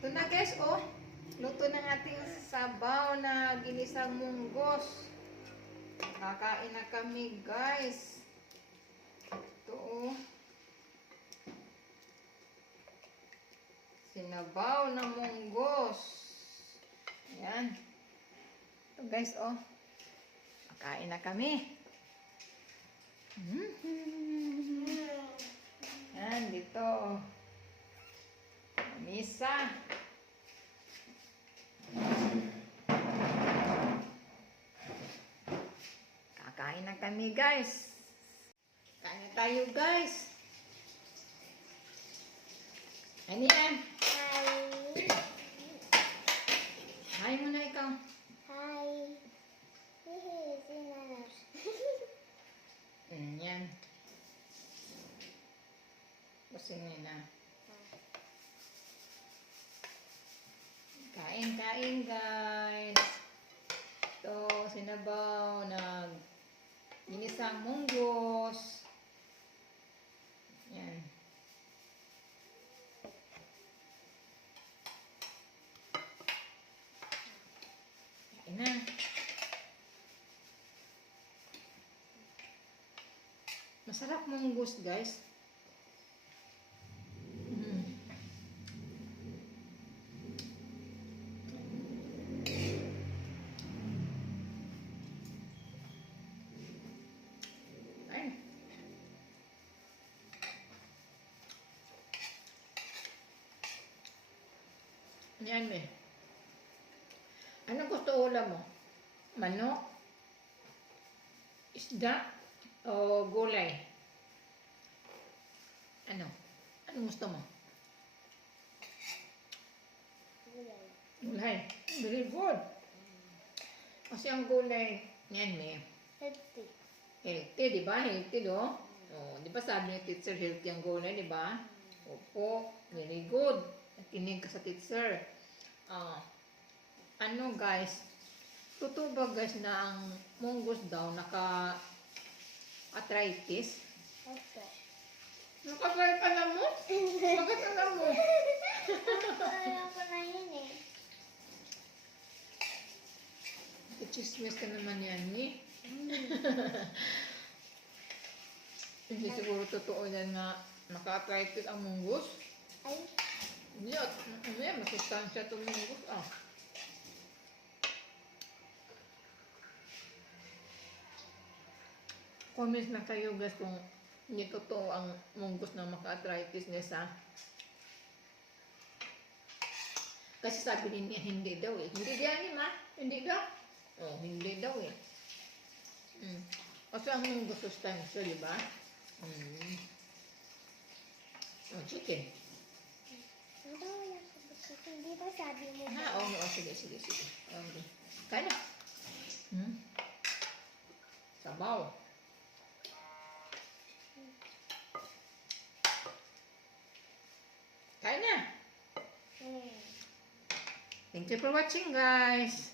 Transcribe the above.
Ito na guys, oh. Luto ng ating sabaw na ginisang munggos. Kakain na kami guys. Ito oh. Sinabaw na munggos. Ayan. Ito guys, oh. Kakain na kami. Yan, dito. Misa. Kakain na kami, guys. Kain na tayo, guys. Ano yan? Hi. Hi muna ikaw. Hi. Hehe, sinanas. Yan. Kusinin na. Kain, guys. Ito, sinabaw na ginisang munggos. Yan. Kain na. Masarap munggos, guys. Yan eh. Ano gusto ulam mo? Manok? Isda? O gulay? Ano? Ano gusto mo? Gulay. Gulay. Very good. Kasi ang gulay, yan may Healthy. healthy, di ba? Healthy, do? Oh, di ba sabi ni teacher, healthy ang gulay, di ba? Opo. Very good. Nakinig ka sa teacher. Ano guys, totoo ba guys na ang munggos daw naka-arthritis? Opo. Nakabalik alam mo? Bakit alam mo? Alam ko na yun eh. Chismis ka naman yan ni. Hindi siguro totoo yan na naka-arthritis ang munggos. Ay. Hindi at masustansya itong munggos. Comments na kayo guys kung hindi totoo ang munggos na maka-arthritis niya kasi sabi niya hindi daw eh. Hindi diyan ma? Hindi daw? Oh, hindi daw eh. Kasi ang munggos sustansya, di ba? Oh, chicken. Hindi ba sabi mo ba? Oo, sige. Okay. Kain na. Sabaw. Kain na. Thank you for watching, guys.